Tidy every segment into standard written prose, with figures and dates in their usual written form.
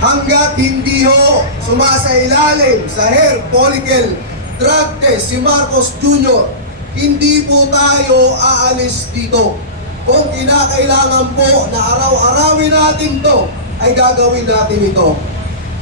Hanggat hindi ho sumasailalim sa hair follicle drug test si Marcos Jr., hindi po tayo aalis dito. Kung kinakailangan po na araw-arawin natin to, ay gagawin natin ito.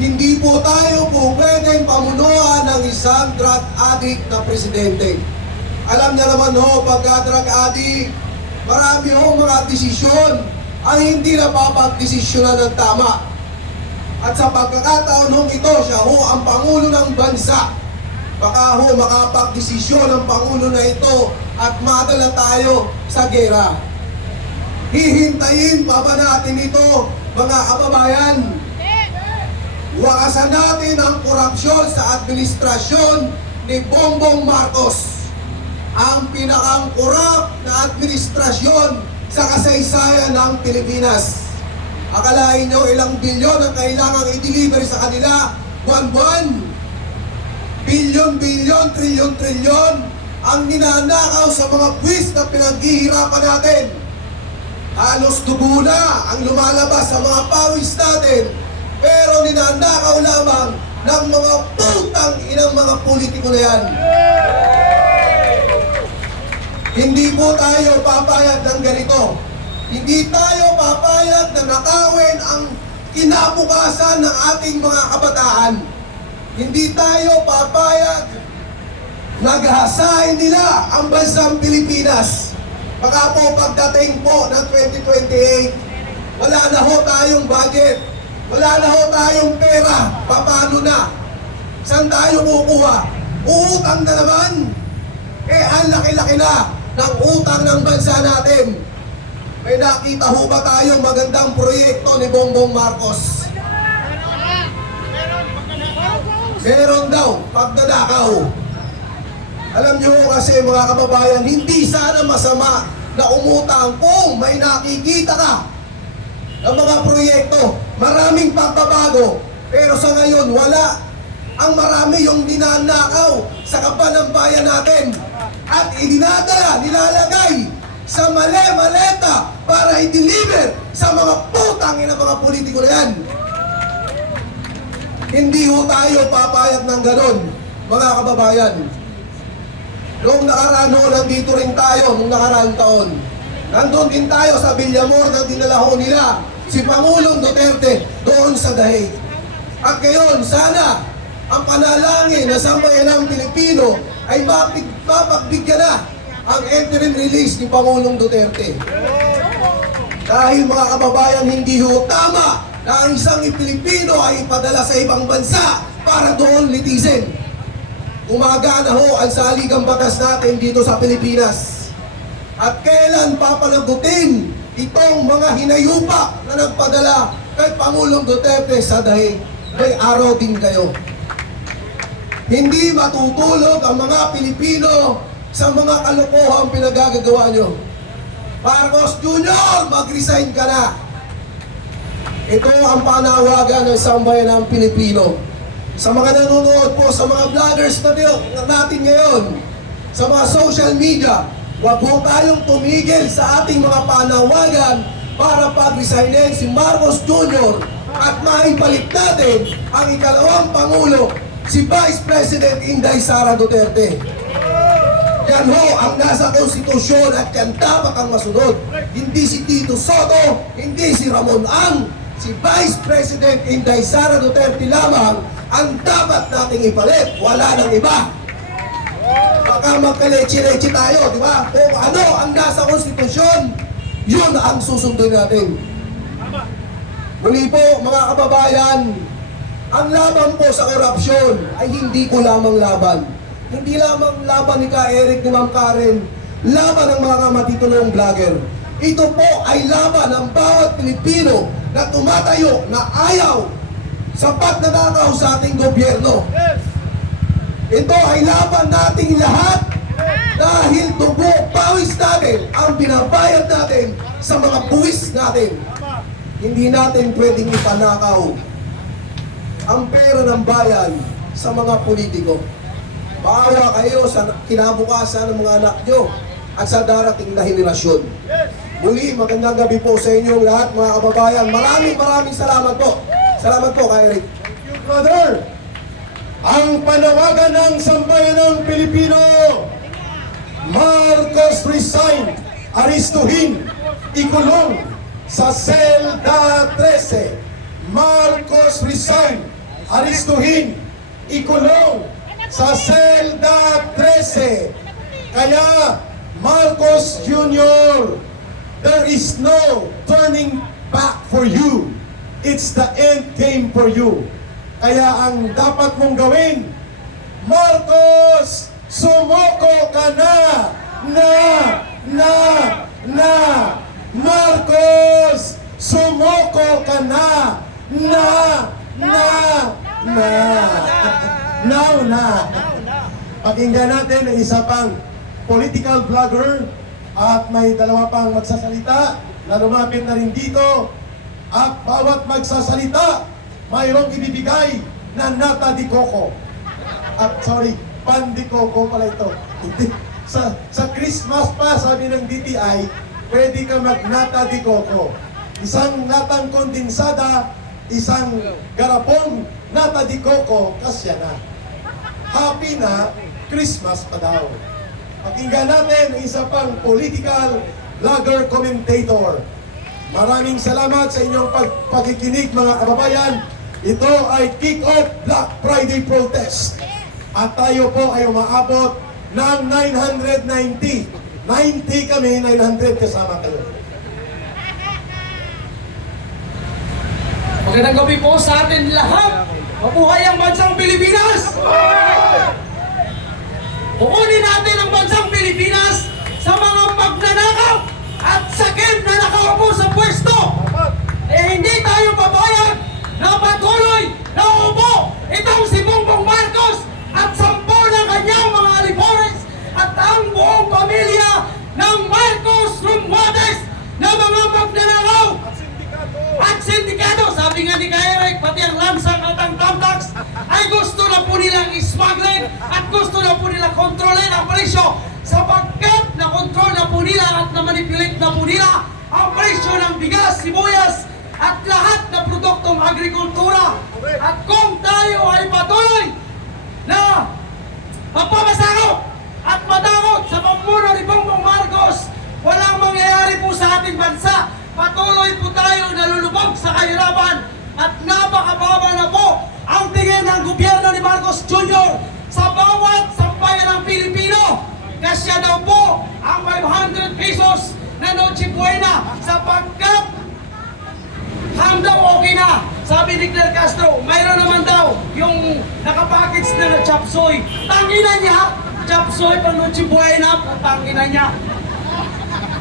Hindi po tayo po pwedeng pamunuan ng isang drug addict na presidente. Alam niya naman ho, pagka drug addict, marami ho mga desisyon ang hindi napapagdesisyonan ng tama. At sa pagkakataon hong ito, siya ho ang Pangulo ng Bansa. Baka ho makapagdesisyon ang Pangulo na ito at madala tayo sa gera. Hihintayin pa ba natin ito, mga kababayan? Wakasan natin ang korupsyon sa administrasyon ni Bongbong Marcos. Ang pinakang-korap na administrasyon sa kasaysayan ng Pilipinas. Akalain nyo ilang bilyon ang kailangang i-deliver sa kanila buwan-buwan? Bilyon-bilyon, trilyon-trilyon ang ninanakaw sa mga buwis na pinaghihirapan natin. Halos dugo na ang lumalabas sa mga pawis natin, pero ninanakaw lamang ng mga putang inang mga politiko na yan. Hindi po tayo papayag ng ganito. Hindi tayo papayag na nakawin ang kinabukasan ng ating mga kabataan. Hindi tayo papayag na gahasain nila ang bansang Pilipinas. Baka po pagdating po ng 2028, wala na ho tayong budget. Wala na ho tayong pera. Paano na? Saan tayo kukuha? Uutang na naman. Ang laki-laki na ng utang ng bansa natin. May nakita ho ba tayong magandang proyekto ni Bongbong Marcos? Meron daw, pagdadakaw. Alam nyo kasi mga kababayan, hindi sana masama na umutang kung may nakikita ka ng mga proyekto. Maraming pagbabago, pero sa ngayon wala. Ang marami yung dinanakaw sa kapan ng bayan natin at idinadala, nilalagay sa mali-maleta para i-deliver sa mga putang ina mga politiko na yan. Hindi ho tayo papayag ng ganon, mga kababayan. Noong nakaraan ho, nandito rin tayo, noong nakaraang taon. Nandun din tayo sa Villamor na dinala ho nila si Pangulong Duterte doon sa Dahig. At ngayon, sana ang panalangin na sambayan ng Pilipino ay mapagbigyan na ang interim release ni Pangulong Duterte. Dahil mga kababayan, hindi ho tama na ang isang Pilipino ay ipadala sa ibang bansa para doon litisin. Gumagana ho ang saligang batas natin dito sa Pilipinas. At kailan papalagutin itong mga hinayupak na nagpadala kay Pangulong Duterte sa Dahig? May araw din kayo. Hindi matutulog ang mga Pilipino sa mga kalokohang pinagagagawa nyo. Marcos Jr., mag-resign ka na. Ito ang panawagan ng sambayan ng Pilipino. Sa mga nanonood po, sa mga vloggers natin ngayon, sa mga social media, huwag po tayong tumigil sa ating mga panawagan para pag-resignin si Marcos Jr. at maibalik natin ang ikalawang Pangulo, si Vice President Inday Sara Duterte. Yan ho ang nasa konstitusyon at yan dapat ang masunod. Hindi si Tito Soto, hindi si Ramon Ang, si Vice President Inday Sara Duterte lamang ang dapat nating ipalit. Wala nang iba. Baka magkaleche-leche tayo, di ba? Kung ano ang nasa konstitusyon, yun ang susundin natin. Muli po mga kababayan, ang laban po sa korupsyon ay hindi ko lamang laban. Hindi lamang laban ni Ka Eric, ni Ma'am Karen, laban ng mga matitulong vlogger. Ito po ay laban ng bawat Pilipino na tumatayo, na ayaw sapat na nakaw sa ating gobyerno. Ito ay laban nating lahat dahil dugo, pawis natin ang binabayad natin sa mga buwis natin. Hindi natin pwedeng ipanakaw ang pera ng bayan sa mga politiko. Maawa kayo sa kinabukasan ng mga anak nyo at sa darating na henerasyon. Muli, magandang gabi po sa inyong lahat mga kababayan. Maraming salamat po. Salamat po, Kay Eric. Thank you, brother. Ang panawagan ng sambayanang Pilipino, Marcos resign, aristuhin, ikulong sa selda 13. Marcos resign, aristuhin, ikulong sa selda 13. Kaya, Marcos Jr., there is no turning back for you. It's the end game for you. Kaya ang dapat mong gawin, Marcos, sumoko ka na! Marcos, sumoko ka na! Now na! Pakinggan natin ang isa pang political vlogger at may dalawa pang magsasalita na lumapit na rin dito at bawat magsasalita mayroong ibibigay na nata di coco. At sorry, pan di coco pala ito. Sa Christmas pa, sabi ng DTI, pwede ka mag-nata di coco. Isang natang kondensada, isang garapong nata di coco, kasya na. Happy na, Christmas pa daw. Pakinggan natin ang isa pang political vlogger commentator. Maraming salamat sa inyong pagkikinig mga kababayan. Ito ay kick-off Black Friday protest. At tayo po ay umaabot ng 990. 90 kami, 900 kasama kayo. Magandang gabi po sa atin lahat. Mabuhay ang bansang Pilipinas! Kukunin natin ang bansang Pilipinas sa mga magnanakaw at sakit na nakaupo sa pwesto. Hindi tayo papayag na patuloy na uupo itong si Bongbong Marcos at 10 na kanyang mga alipores at ang buong pamilya ng Marcos Romualdez na mga magnanakaw at sindikato. Sabi nga ni Kairek, pati ang lansang at ang tamtax ay gusto na po nilang ismuggling at gusto na po nilang kontrolin ang presyo sapagkat na-control na po nila at na-manipulate na po nila ang presyo ng bigas, sibuyas at lahat na produktong agrikultura. At kung tayo ay patuloy na magpamasakot at matakot sa pamumuno ni Bongbong Marcos, walang mangyayari po sa ating bansa. Patuloy po tayo nalulubog sa kahirapan at napakababa na po ang tingin ng gobyerno ni Marcos Jr. sa bawat sambayan ng Pilipino. Kasya daw po ang 500 pesos na Noche Buena sapagkat ham daw okay na. Sabi ni Claire Castro, mayroon naman daw yung nakapackage na chop suey. Tanginan niya, chop suey pang Noche Buena, tanginan niya.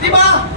Diba?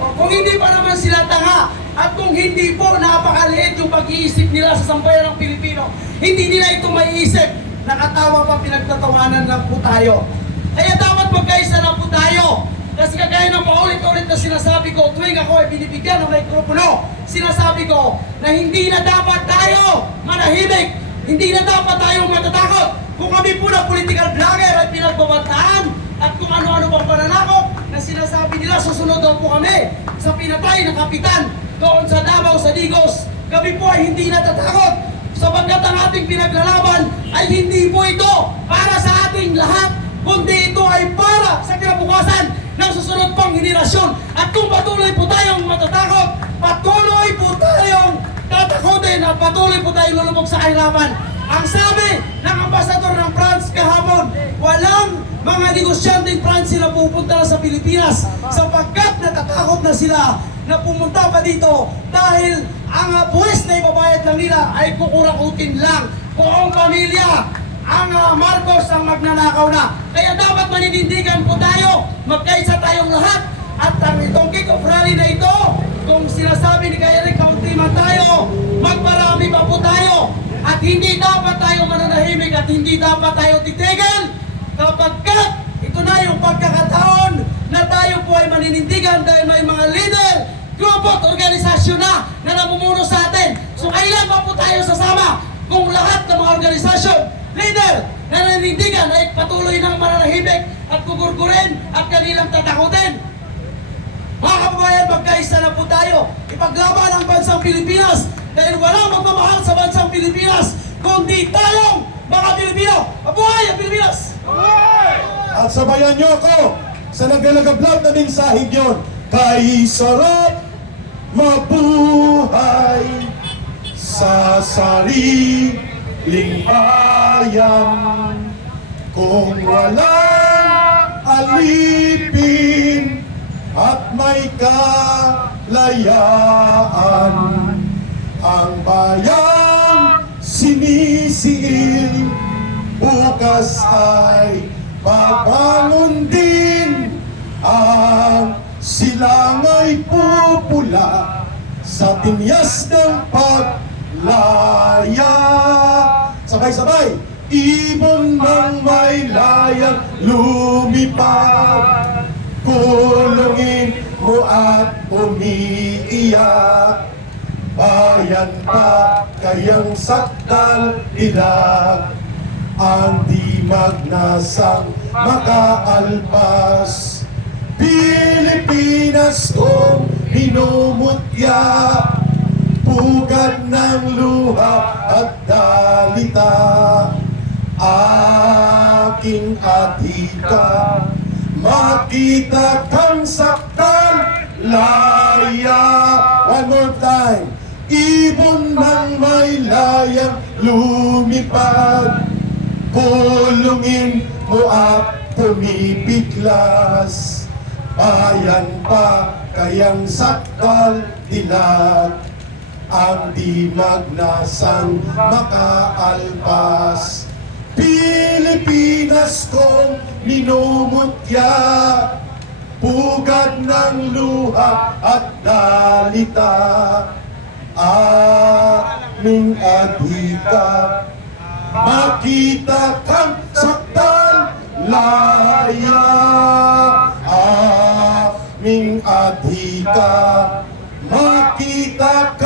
Kung hindi pa naman sila tanga at kung hindi po napakaliit yung pag-iisip nila sa sambayan ng Pilipino, hindi nila ito maiisip. Nakatawa pa, pinagtatawanan lang po tayo. Kaya dapat magkaisa lang po tayo. Kasi kagaya ng paulit-ulit na sinasabi ko, tuwing ako ay binibigyan ng mikropono, sinasabi ko na hindi na dapat tayo manahimik, hindi na dapat tayo matatakot. Kung kami po na political vlogger ay pinagbabataan at kung ano-ano pang pananakot na sinasabi nila, susunod daw po kami sa pinatay na kapitan doon sa Davao, sa Digos. Kami po ay hindi natatakot sapagkat ang ating pinaglalaban ay hindi po ito para sa ating lahat, kundi ito ay para sa kinabukasan ng susunod pang henerasyon. At kung patuloy po tayong matatakot, patuloy po tayong tatakotin at patuloy po tayong lulubog sa kahirapan. Ang sabi ng ambasador ng France kahapon, walang mga negosyanteng France na pupunta na sa Pilipinas sapagkat natatakot na sila na pumunta pa dito dahil ang buwis na ibabayad lang nila ay kukurakutin lang. Buong pamilya, ang Marcos ang magnanakaw na. Kaya dapat maninindigan po tayo, magkaisa tayong lahat. At ang itong kick-off rally na ito, kung sinasabi ni Eric, kaunti man tayo, magparami pa po tayo. At hindi dapat tayo mananahimik at hindi dapat tayo titigil kapagkat ito na yung pagkakataon na tayo po ay maninindigan dahil may mga leader, grupo at organisasyon na namumuno sa atin. So kailan pa po tayo sasama kung lahat ng mga organisasyon, leader na naninindigan ay patuloy ng mananahimik at gugurgurin at kanilang tatakutin? Mga kababayan, magkaisa na po tayo. Ipaglaban ang bansang Pilipinas dahil walang Mabuhay tayong mga Pilipino! Mabuhay ang Pilipinas! At sabayan niyo ako sa naglalagablab na mensaheng yun. Kay sarap mabuhay sa sariling bayan kung walang alipin at may kalayaan. Ang bayan sinisiil, bukas ay babangon din. Ang silangay pupula sa tinyas ng paglaya. Sabay-sabay, ibon ng may layang lumipad, kulungin mo at umiiyak. Bayan pa kayang sakdal ilag, ang di magnasang makaalpas. Pilipinas kong minumutya, pugad ng luha at dalita. Aking adhika, makita kang saktan laya. One more time. Ibon ng may layang lumipad, kulungin mo at pumipiklas. Bayan pa kayang sakdal dilag, ang di magnasang makaalpas. Pilipinas kong minumutya, pugad ng luha at dalita. Aming adhika, makita kang saktan laya. Aming adhika, makita